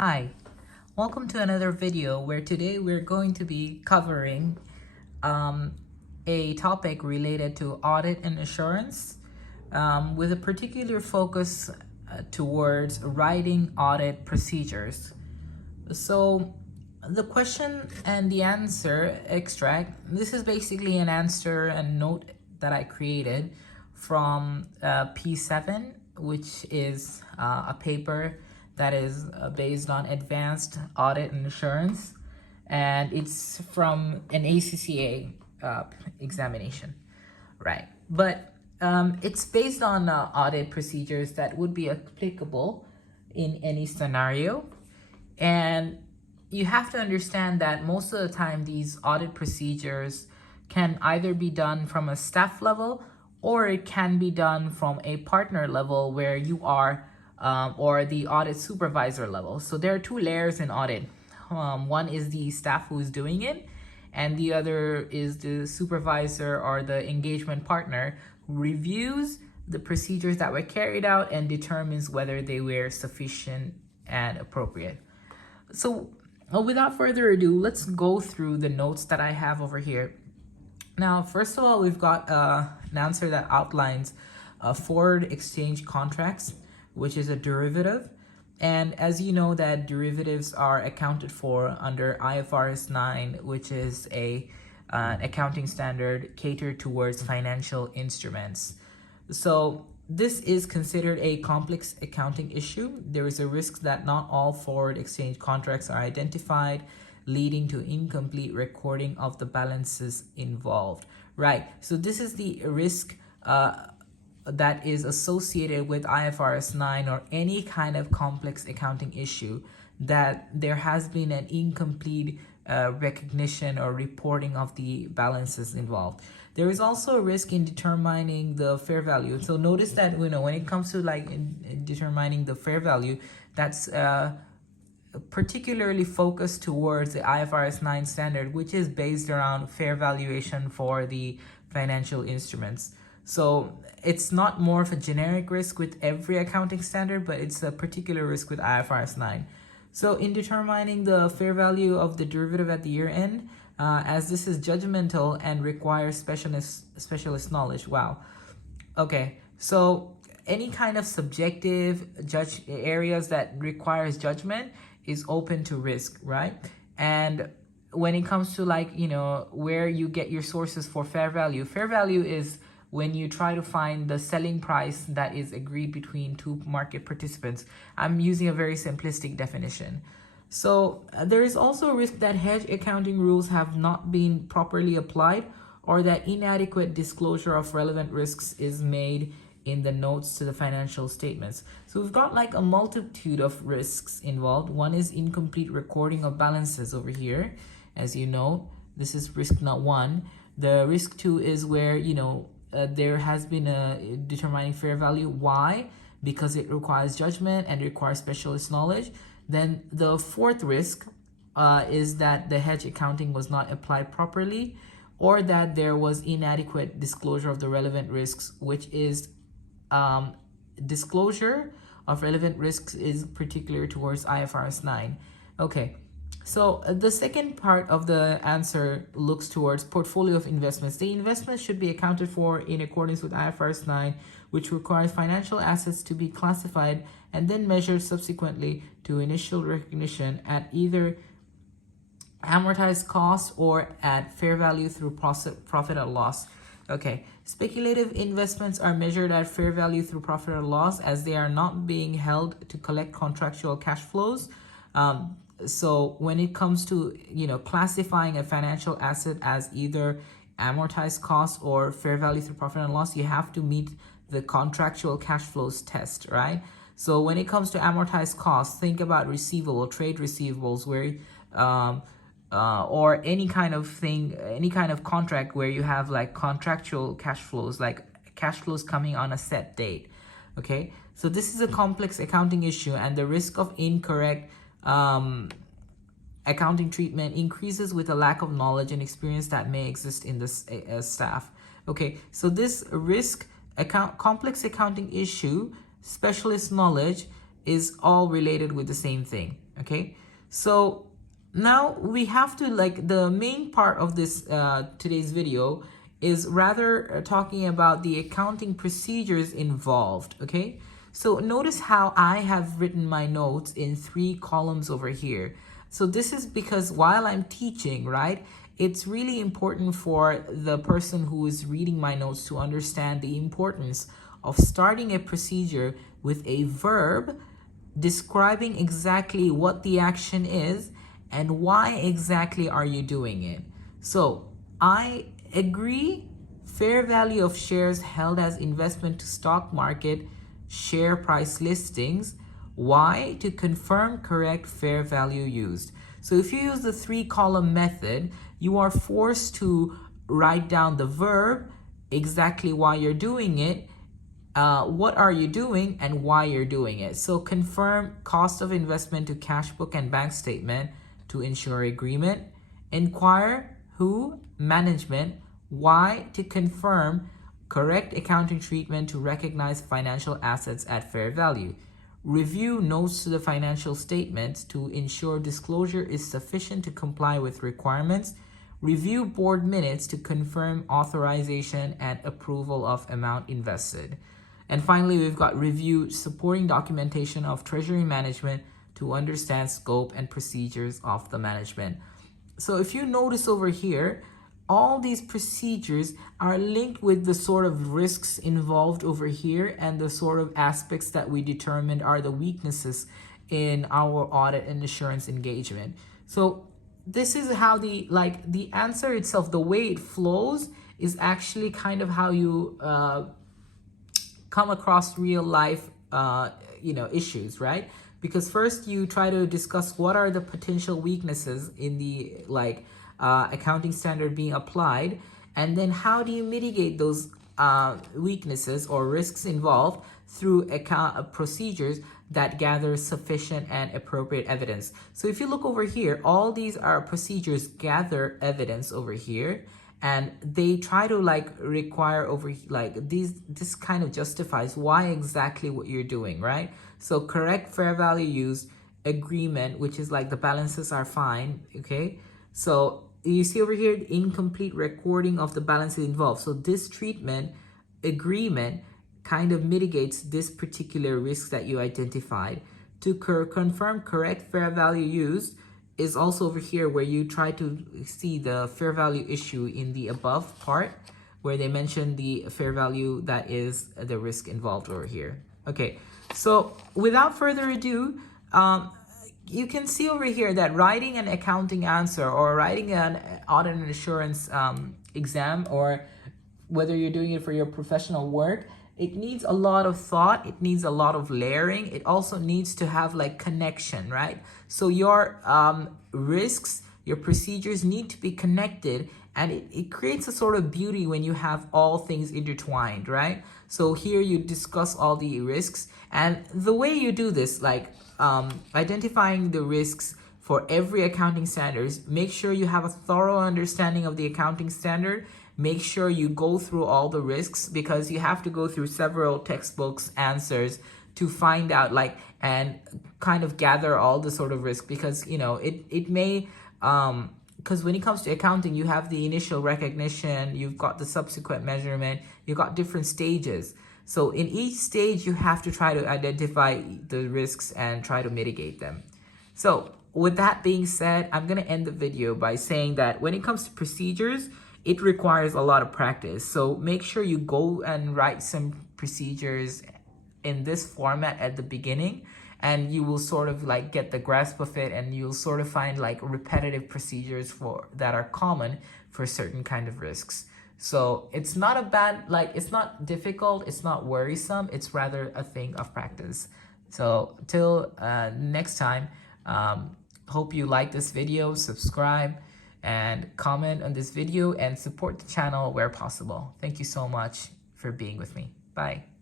Hi, welcome to another video where today we're going to be covering a topic related to audit and assurance with a particular focus towards writing audit procedures. So the question and the answer extract, this is basically an answer and note that I created from P7, which is a paper that is based on advanced audit and assurance, and it's from an ACCA examination, right? But it's based on audit procedures that would be applicable in any scenario. And you have to understand that most of the time these audit procedures can either be done from a staff level or it can be done from a partner level where you are or the audit supervisor level. So there are two layers in audit. One is the staff who's doing it, and the other is the supervisor or the engagement partner who reviews the procedures that were carried out and determines whether they were sufficient and appropriate. So without further ado, let's go through the notes that I have over here. Now, first of all, we've got an answer that outlines forward exchange contracts, which is a derivative. And as you know, that derivatives are accounted for under IFRS 9, which is an accounting standard catered towards financial instruments. So this is considered a complex accounting issue. There is a risk that not all forward exchange contracts are identified, leading to incomplete recording of the balances involved. Right, so this is the risk that is associated with IFRS 9 or any kind of complex accounting issue, that there has been an incomplete recognition or reporting of the balances involved. There is also a risk in determining the fair value. So notice that when it comes to in determining the fair value, that's particularly focused towards the IFRS 9 standard, which is based around fair valuation for the financial instruments. So it's not more of a generic risk with every accounting standard, but it's a particular risk with IFRS 9. So in determining the fair value of the derivative at the year end, as this is judgmental and requires specialist knowledge. Wow. Okay, so any kind of subjective areas that requires judgment is open to risk, right? And when it comes to where you get your sources for fair value is when you try to find the selling price that is agreed between two market participants. I'm using a very simplistic definition. So there is also a risk that hedge accounting rules have not been properly applied, or that inadequate disclosure of relevant risks is made in the notes to the financial statements. So we've got a multitude of risks involved. One is incomplete recording of balances over here. As you know, this is risk not one. The risk two is where, there has been a determining fair value. Why? Because it requires judgment and requires specialist knowledge. Then the fourth risk is that the hedge accounting was not applied properly, or that there was inadequate disclosure of the relevant risks, which is disclosure of relevant risks is particular towards IFRS 9. Okay, so the second part of the answer looks towards portfolio of investments. The investments should be accounted for in accordance with IFRS 9, which requires financial assets to be classified and then measured subsequently to initial recognition at either amortized cost or at fair value through profit or loss. Okay, speculative investments are measured at fair value through profit or loss, as they are not being held to collect contractual cash flows. So when it comes to classifying a financial asset as either amortized cost or fair value through profit and loss, you have to meet the contractual cash flows test, right? So when it comes to amortized costs, think about trade receivables, where or any kind of thing, any kind of contract where you have contractual cash flows, like cash flows coming on a set date. Okay, so this is a complex accounting issue, and the risk of incorrect accounting treatment increases with a lack of knowledge and experience that may exist in the staff. Okay, so this complex accounting issue, specialist knowledge, is all related with the same thing. Okay, so now we have to, like, the main part of this today's video is rather talking about the accounting procedures involved. Okay, so notice how I have written my notes in 3 columns over here. So this is because while I'm teaching, right, it's really important for the person who is reading my notes to understand the importance of starting a procedure with a verb describing exactly what the action is and why exactly are you doing it. So I agree fair value of shares held as investment to stock market share price listings. Why? To confirm correct fair value used. So if you use the 3-column method, you are forced to write down the verb, exactly why you're doing it, what are you doing, and why you're doing it. So confirm cost of investment to cash book and bank statement to ensure agreement. Inquire who, management. Why? To confirm correct accounting treatment to recognize financial assets at fair value. Review notes to the financial statements to ensure disclosure is sufficient to comply with requirements. Review board minutes to confirm authorization and approval of amount invested. And finally, we've got review supporting documentation of treasury management to understand scope and procedures of the management. So if you notice over here, all these procedures are linked with the sort of risks involved over here and the sort of aspects that we determined are the weaknesses in our audit and assurance engagement. So this is how the answer itself, the way it flows, is actually kind of how you come across real life issues, right? Because first you try to discuss what are the potential weaknesses in the accounting standard being applied, and then how do you mitigate those weaknesses or risks involved through procedures that gather sufficient and appropriate evidence. So if you look over here, all these are procedures gather evidence over here, and they try to require over this kind of justifies why exactly what you're doing, right? So correct fair value used, agreement, which is the balances are fine. Okay, so you see over here incomplete recording of the balances involved. So this treatment agreement kind of mitigates this particular risk that you identified. To confirm correct fair value used is also over here, where you try to see the fair value issue in the above part, where they mention the fair value that is the risk involved over here. Okay, so without further ado, you can see over here that writing an accounting answer or writing an audit and assurance exam, or whether you're doing it for your professional work, it needs a lot of thought. It needs a lot of layering. It also needs to have connection, right? So your risks, your procedures need to be connected, and it creates a sort of beauty when you have all things intertwined, right? So here you discuss all the risks, and the way you do this, identifying the risks for every accounting standards, make sure you have a thorough understanding of the accounting standard. Make sure you go through all the risks, because you have to go through several textbooks answers to find out and kind of gather all the sort of risk, because it may because when it comes to accounting, you have the initial recognition, you've got the subsequent measurement, you've got different stages. So in each stage, you have to try to identify the risks and try to mitigate them. So with that being said, I'm going to end the video by saying that when it comes to procedures, it requires a lot of practice. So make sure you go and write some procedures in this format at the beginning, and you will sort of get the grasp of it, and you'll sort of find repetitive procedures that are common for certain kind of risks. So it's not a bad, it's not difficult, it's not worrisome, it's rather a thing of practice. So till next time, hope you like this video, subscribe, and comment on this video, and support the channel where possible. Thank you so much for being with me. Bye.